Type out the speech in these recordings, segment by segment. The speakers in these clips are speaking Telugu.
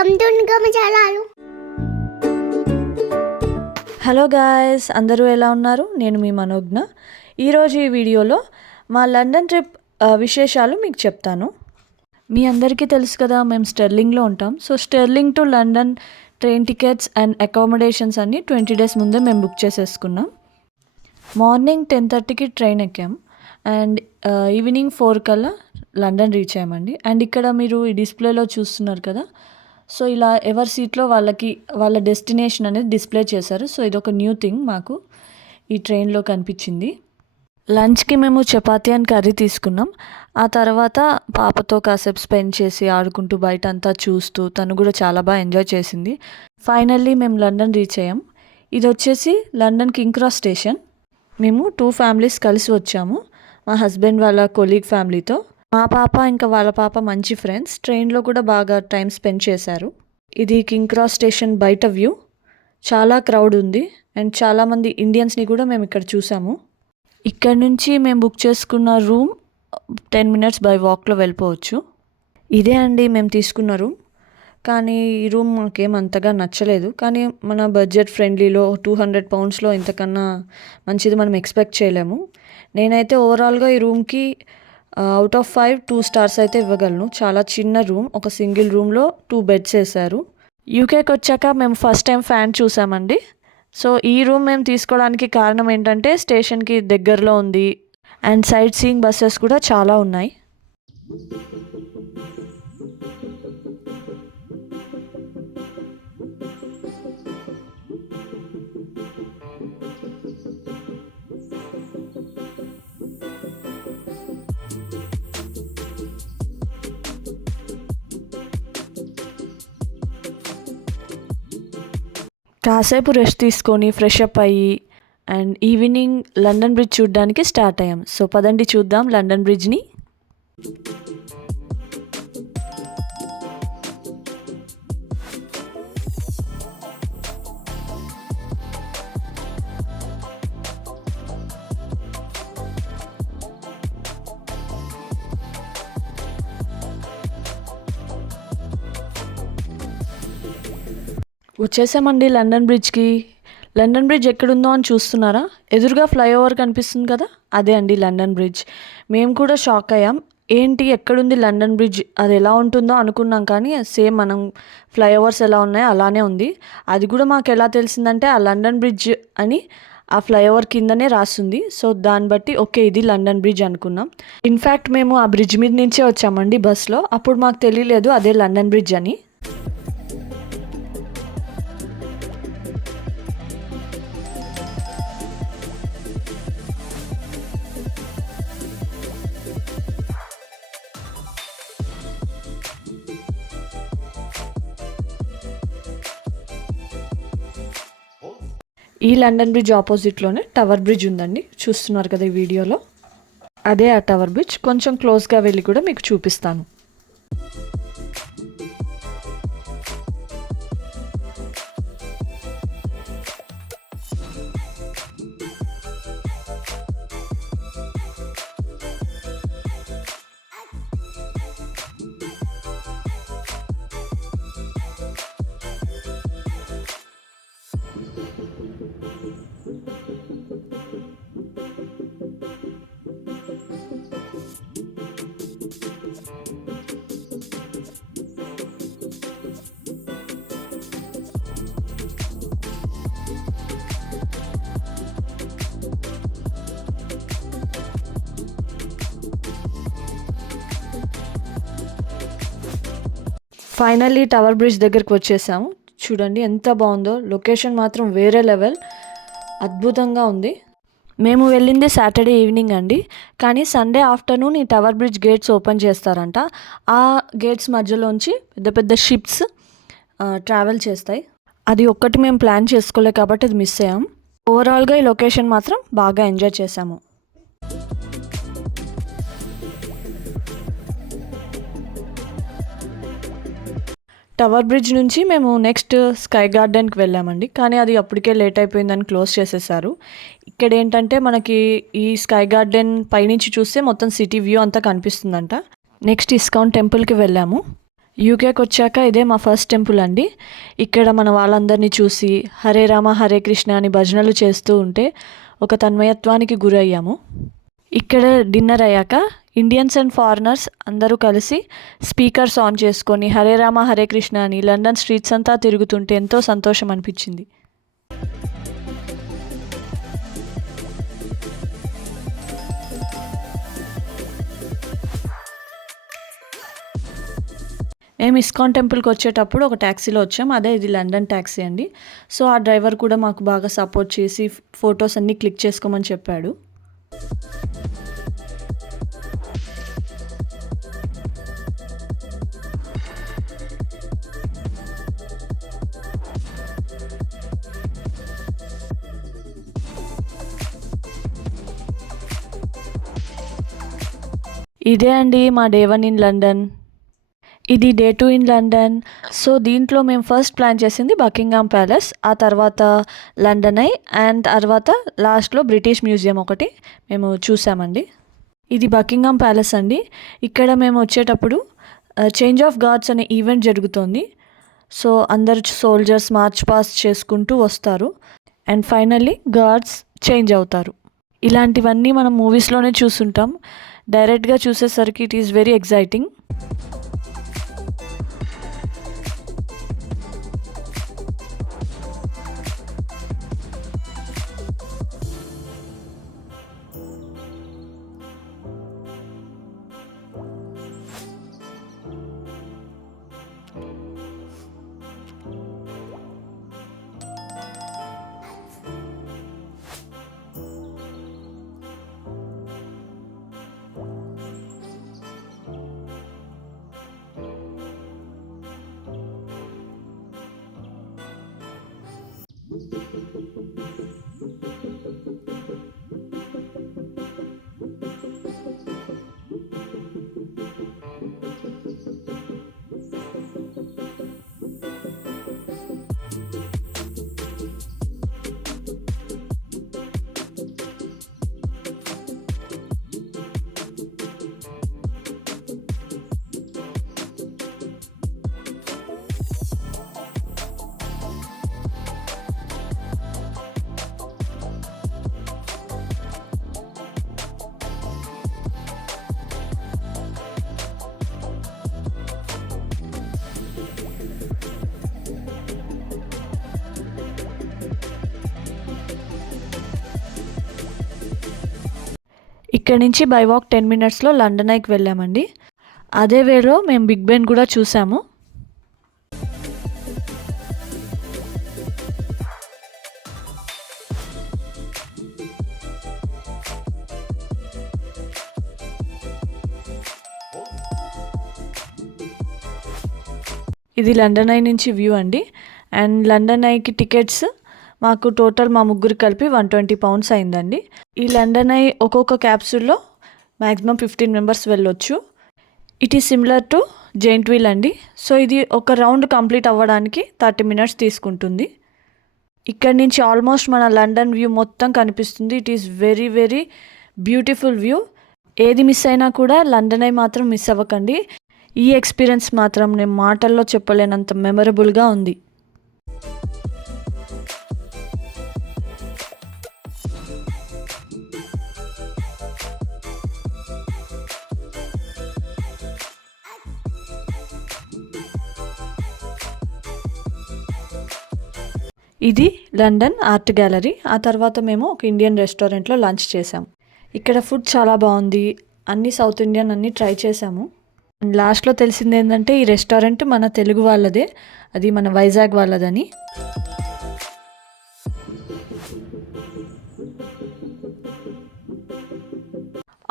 వెల్కమ్ టు గమచాలాలు. హలో గాయస్, అందరూ ఎలా ఉన్నారు? నేను మీ మనోజ్ఞ. ఈరోజు ఈ వీడియోలో మా లండన్ ట్రిప్ విశేషాలు మీకు చెప్తాను. మీ అందరికీ తెలుసు కదా, మేము స్టెర్లింగ్లో ఉంటాం. So sterling to London train tickets and accommodations అన్నీ 20 days ముందే మేము బుక్ చేసేసుకున్నాం. మార్నింగ్ 10:30కి ట్రైన్ ఎక్కాం అండ్ ఈవినింగ్ 4 కల్లా లండన్ రీచ్ అయ్యామండి. అండ్ ఇక్కడ మీరు ఈ డిస్ప్లేలో చూస్తున్నారు కదా, సో ఇలా ఎవరి సీట్లో వాళ్ళ డెస్టినేషన్ అనేది డిస్ప్లే చేశారు. సో ఇదొక న్యూ థింగ్ మాకు ఈ ట్రైన్లో కనిపించింది. లంచ్కి మేము చపాతీ అండ్ కర్రీ తీసుకున్నాం. ఆ తర్వాత పాపతో కాసేపు స్పెండ్ చేసి ఆడుకుంటూ బయట అంతా చూస్తూ తను కూడా చాలా బాగా ఎంజాయ్ చేసింది. ఫైనల్లీ మేము లండన్ రీచ్ అయ్యాం. ఇది వచ్చేసి లండన్ కింగ్ క్రాస్ స్టేషన్. మేము 2 families కలిసి వచ్చాము. మా హస్బెండ్ వాళ్ళ కొలీగ్ ఫ్యామిలీతో. మా పాప ఇంకా వాళ్ళ పాప మంచి ఫ్రెండ్స్. ట్రైన్లో కూడా బాగా టైం స్పెండ్ చేశారు. ఇది కింగ్ క్రాస్ స్టేషన్ బయట వ్యూ. చాలా క్రౌడ్ ఉంది అండ్ చాలామంది ఇండియన్స్ని కూడా మేము ఇక్కడ చూసాము. ఇక్కడ నుంచి మేము బుక్ చేసుకున్న రూమ్ 10 minutes బై వాక్లో వెళ్ళిపోవచ్చు. ఇదే అండి మేము తీసుకున్న రూమ్. కానీ ఈ రూమ్ మాకేం అంతగా నచ్చలేదు. కానీ మన బడ్జెట్ ఫ్రెండ్లీలో 200 poundsలో ఇంతకన్నా మంచిది మనం ఎక్స్పెక్ట్ చేయలేము. నేనైతే ఓవరాల్గా ఈ రూమ్కి అవుట్ ఆఫ్ 5 2 stars అయితే ఇవ్వగలను. చాలా చిన్న రూమ్, ఒక సింగిల్ రూమ్లో 2 beds వేశారు. యూకేకి వచ్చాక మేము ఫస్ట్ టైం ఫ్యాన్ చూసామండి. సో ఈ రూమ్ మేము తీసుకోవడానికి కారణం ఏంటంటే స్టేషన్కి దగ్గరలో ఉంది అండ్ సైట్ సీయింగ్ బస్సెస్ కూడా చాలా ఉన్నాయి. కాసేపు రెస్ట్ తీసుకొని ఫ్రెష్ అప్ అయ్యి అండ్ ఈవినింగ్ లండన్ బ్రిడ్జ్ చూడడానికి స్టార్ట్ అయ్యాం. సో పదండి చూద్దాం లండన్ బ్రిడ్జ్ని. వచ్చేసామండి లండన్ బ్రిడ్జ్కి. లండన్ బ్రిడ్జ్ ఎక్కడుందో అని చూస్తున్నారా? ఎదురుగా ఫ్లైఓవర్ కనిపిస్తుంది కదా, అదే అండి లండన్ బ్రిడ్జ్. మేము కూడా షాక్ అయ్యాం. ఏంటి ఎక్కడుంది లండన్ బ్రిడ్జ్, అది ఎలా ఉంటుందో అనుకున్నాం. కానీ సేమ్ మనం ఫ్లైఓవర్స్ ఎలా ఉన్నాయో అలానే ఉంది. అది కూడా మాకు ఎలా తెలిసిందంటే ఆ లండన్ బ్రిడ్జ్ అని ఆ ఫ్లైఓవర్ కిందనే రాస్తుంది. సో దాన్ని బట్టి ఓకే ఇది లండన్ బ్రిడ్జ్ అనుకున్నాం. ఇన్ఫ్యాక్ట్ మేము ఆ బ్రిడ్జ్ మీద నుంచే వచ్చామండి బస్లో. అప్పుడు మాకు తెలియలేదు అదే లండన్ బ్రిడ్జ్ అని. ఈ లండన్ బ్రిడ్జ్ ఆపోజిట్లోనే టవర్ బ్రిడ్జ్ ఉందండి, చూస్తున్నారు కదా ఈ వీడియోలో. అదే ఆ టవర్ బ్రిడ్జ్. కొంచెం క్లోజ్గా వెళ్ళి కూడా మీకు చూపిస్తాను. ఫైనల్లీ టవర్ బ్రిడ్జ్ దగ్గరికి వచ్చేసాము. చూడండి ఎంత బాగుందో. లొకేషన్ మాత్రం వేరే లెవెల్, అద్భుతంగా ఉంది. మేము వెళ్ళింది సాటర్డే ఈవినింగ్ అండి. కానీ సండే ఆఫ్టర్నూన్ ఈ టవర్ బ్రిడ్జ్ గేట్స్ ఓపెన్ చేస్తారంట. ఆ గేట్స్ మధ్యలోంచి పెద్ద పెద్ద షిప్స్ ట్రావెల్ చేస్తాయి. అది ఒక్కటి మేము ప్లాన్ చేసుకోలే కాబట్టి అది మిస్ అయ్యాం. ఓవరాల్గా ఈ లొకేషన్ మాత్రం బాగా ఎంజాయ్ చేసాము. టవర్ బ్రిడ్జ్ నుంచి మేము నెక్స్ట్ స్కై గార్డెన్కి వెళ్ళామండి. కానీ అది అప్పటికే లేట్ అయిపోయిందని క్లోజ్ చేసేసారు. ఇక్కడ ఏంటంటే మనకి ఈ స్కై గార్డెన్ పైనుంచి చూస్తే మొత్తం సిటీ వ్యూ అంతా కనిపిస్తుందంట. నెక్స్ట్ ఇస్కాన్ టెంపుల్కి వెళ్ళాము. యూకేకి వచ్చాక ఇదే మా ఫస్ట్ టెంపుల్ అండి. ఇక్కడ మన వాళ్ళందరినీ చూసి హరే రామ హరే కృష్ణ అని భజనలు చేస్తూ ఉంటే ఒక తన్మయత్వానికి గురయ్యాము. ఇక్కడ డిన్నర్ అయ్యాక ఇండియన్స్ అండ్ ఫారినర్స్ అందరూ కలిసి స్పీకర్స్ ఆన్ చేసుకొని హరే రామ హరే కృష్ణ అని లండన్ స్ట్రీట్స్ అంతా తిరుగుతుంటే ఎంతో సంతోషం అనిపించింది. మేము ఇస్కాన్ టెంపుల్కి వచ్చేటప్పుడు ఒక ట్యాక్సీలో వచ్చాం. అదే ఇది లండన్ ట్యాక్సీ అండి. సో ఆ డ్రైవర్ కూడా మాకు బాగా సపోర్ట్ చేసి ఫొటోస్ అన్నీ క్లిక్ చేసుకోమని చెప్పాడు. ఇదే అండి మా డే 1 ఇన్ లండన్. ఇది డే 2 ఇన్ లండన్. సో దీంట్లో మేము ఫస్ట్ ప్లాన్ చేసింది బకింగ్హామ్ ప్యాలెస్, ఆ తర్వాత లండన్ ఐ, అండ్ తర్వాత లాస్ట్లో బ్రిటిష్ మ్యూజియం ఒకటి మేము చూసామండి. ఇది బకింగ్హామ్ ప్యాలెస్ అండి. ఇక్కడ మేము వచ్చేటప్పుడు చేంజ్ ఆఫ్ గార్డ్స్ అనే ఈవెంట్ జరుగుతోంది. సో అందరు సోల్జర్స్ మార్చ్ పాస్ట్ చేసుకుంటూ వస్తారు అండ్ ఫైనల్లీ గార్డ్స్ చేంజ్ అవుతారు. ఇలాంటివన్నీ మనం మూవీస్లోనే చూస్తుంటాం. డైరెక్ట్గా చూసేసరికి ఇట్ ఈస్ వెరీ ఎగ్జైటింగ్. ఇక్కడ నుంచి బై వాక్ 10 మినిట్స్లో లండన్ ఐకి వెళ్ళామండి. అదే వేలో మేము బిగ్ బెన్ కూడా చూసాము. ఇది లండన్ ఐ నుంచి వ్యూ అండి. అండ్ లండన్ ఐకి టికెట్స్ మాకు టోటల్ మా ముగ్గురు కలిపి £120 అయిందండి. ఈ లండన్ ఐ ఒక్కొక్క క్యాప్సూల్లో మ్యాక్సిమం 15 మెంబర్స్ వెళ్ళొచ్చు. It is similar to giant wheel అండి. సో ఇది ఒక రౌండ్ కంప్లీట్ అవ్వడానికి 30 మినిట్స్ తీసుకుంటుంది. ఇక్కడ నుంచి ఆల్మోస్ట్ మన లండన్ వ్యూ మొత్తం కనిపిస్తుంది. It is very very beautiful view. ఏది మిస్ అయినా కూడా లండన్ ఐ మాత్రం మిస్ అవ్వకండి. ఈ ఎక్స్పీరియన్స్ మాత్రం నేను మాటల్లో చెప్పలేనంత మెమరబుల్గా ఉంది. ఇది లండన్ ఆర్ట్ గ్యాలరీ. ఆ తర్వాత మేము ఒక ఇండియన్ రెస్టారెంట్లో లంచ్ చేసాం. ఇక్కడ ఫుడ్ చాలా బాగుంది. అన్ని సౌత్ ఇండియన్ అన్నీ ట్రై చేసాము. అండ్ లాస్ట్లో తెలిసింది ఏంటంటే ఈ రెస్టారెంట్ మన తెలుగు వాళ్ళదే, అది మన వైజాగ్ వాళ్ళదని.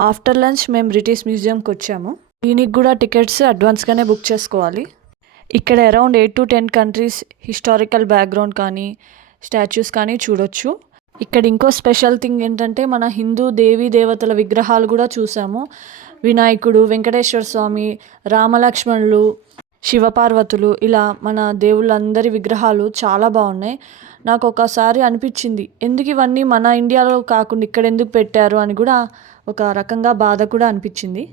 ఆఫ్టర్ లంచ్ మేము బ్రిటిష్ మ్యూజియంకి వచ్చాము. దీనికి కూడా టికెట్స్ అడ్వాన్స్గానే బుక్ చేసుకోవాలి. ఇక్కడ around 8 to 10 countries historical background కానీ స్టాచ్యూస్ కానీ చూడొచ్చు. ఇక్కడ ఇంకో స్పెషల్ థింగ్ ఏంటంటే మన హిందూ దేవీ దేవతల విగ్రహాలు కూడా చూసాము. వినాయకుడు, వెంకటేశ్వర స్వామి, రామలక్ష్మణులు, శివపార్వతులు, ఇలా మన దేవుళ్ళందరి విగ్రహాలు చాలా బాగున్నాయి. నాకు ఒకసారి అనిపించింది ఎందుకు ఇవన్నీ మన ఇండియాలో కాకుండా ఇక్కడ ఎందుకు పెట్టారు అని కూడా ఒక రకంగా బాధ కూడా అనిపించింది.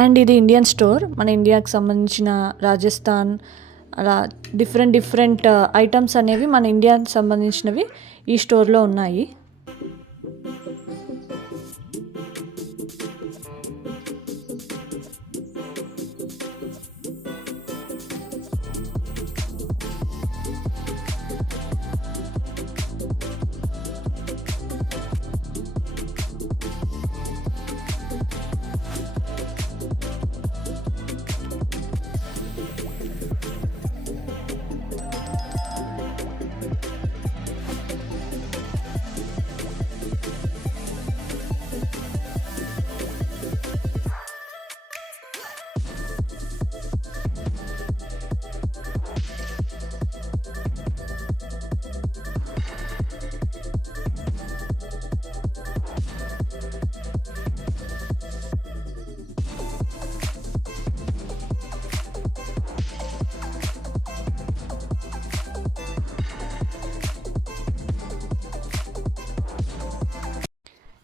అండ్ ఇది ఇండియన్ స్టోర్, మన ఇండియాకి సంబంధించిన రాజస్థాన్ అలా డిఫరెంట్ ఐటమ్స్ అనేవి మన ఇండియాకి సంబంధించినవి ఈ స్టోర్లో ఉన్నాయి.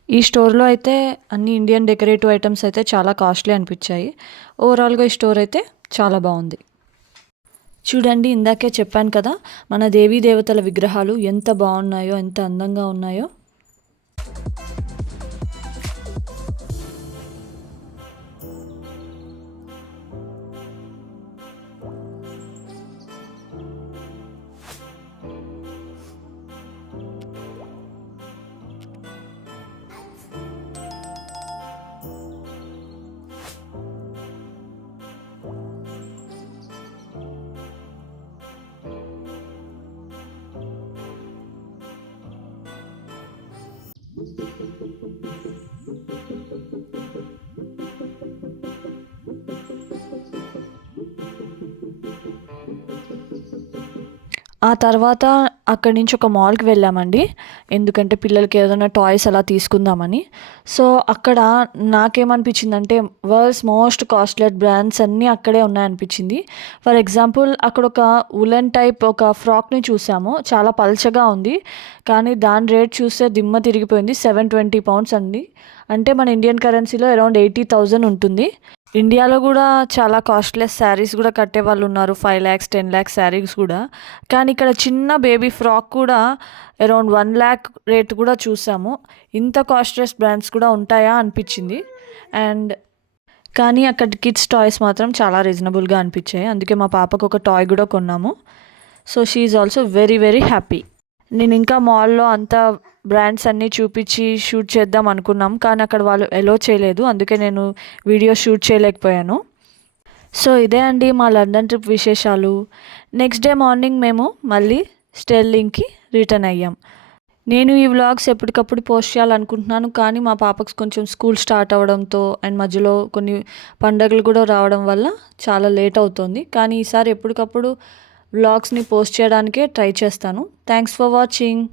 ఈ స్టోర్లో అయితే అన్ని ఇండియన్ డెకరేటివ్ ఐటమ్స్ అయితే చాలా కాస్ట్లీ అనిపించాయి. ఓవరాల్గా ఈ స్టోర్ అయితే చాలా బాగుంది. చూడండి, ఇందాకే చెప్పాను కదా మన దేవీ దేవతల విగ్రహాలు ఎంత బాగున్నాయో, ఎంత అందంగా ఉన్నాయో. ఆ తర్వాత అక్కడి నుంచి ఒక మాల్కి వెళ్ళామండి, ఎందుకంటే పిల్లలకి ఏదైనా టాయ్స్ అలా తీసుకుందామని. సో అక్కడ నాకేమనిపించిందంటే వరల్డ్స్ మోస్ట్ కాస్ట్లీ బ్రాండ్స్ అన్నీ అక్కడే ఉన్నాయనిపించింది. ఫర్ ఎగ్జాంపుల్ అక్కడ ఒక ఉలెన్ టైప్ ఒక ఫ్రాక్ని చూసాము, చాలా పల్చగా ఉంది, కానీ దాని రేట్ చూస్తే దిమ్మ తిరిగిపోయింది. 720 pounds అండి, అంటే మన ఇండియన్ కరెన్సీలో అరౌండ్ 80,000 ఉంటుంది. ఇండియాలో కూడా చాలా కాస్ట్లెస్ శారీస్ కూడా కట్టే వాళ్ళు ఉన్నారు, 5 lakhs 10 lakhs శారీస్ కూడా. కానీ ఇక్కడ చిన్న బేబీ ఫ్రాక్ కూడా అరౌండ్ 1 lakh రేట్ కూడా చూసాము. ఇంత కాస్ట్లెస్ బ్రాండ్స్ కూడా ఉంటాయా అనిపించింది. అండ్ కానీ అక్కడ కిడ్స్ టాయ్స్ మాత్రం చాలా రీజనబుల్గా అనిపించాయి, అందుకే మా పాపకు ఒక టాయ్ కూడా కొన్నాము. So she is also very very happy. నేను ఇంకా మాల్లో అంతా బ్రాండ్స్ అన్నీ చూపించి షూట్ చేద్దాం అనుకున్నాం, కానీ అక్కడ వాళ్ళు ఎలో చేయలేదు, అందుకే నేను వీడియో షూట్ చేయలేకపోయాను. సో ఇదే అండి మా లండన్ ట్రిప్ విశేషాలు. నెక్స్ట్ డే మార్నింగ్ మేము మళ్ళీ స్టెర్లింగ్కి రిటర్న్ అయ్యాం. నేను ఈ వ్లాగ్స్ ఎప్పటికప్పుడు పోస్ట్ చేయాలనుకుంటున్నాను, కానీ మా పాపకు కొంచెం స్కూల్ స్టార్ట్ అవ్వడంతో అండ్ మధ్యలో కొన్ని పండుగలు కూడా రావడం వల్ల చాలా లేట్ అవుతుంది. కానీ ఈసారి ఎప్పటికప్పుడు వ్లాగ్స్ని పోస్ట్ చేయడానికే ట్రై చేస్తాను. Thanks for watching.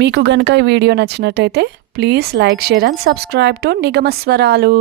మీకు గనుక ఈ వీడియో నచ్చినట్టయితే please like, share and subscribe to నిగమస్వరాలు.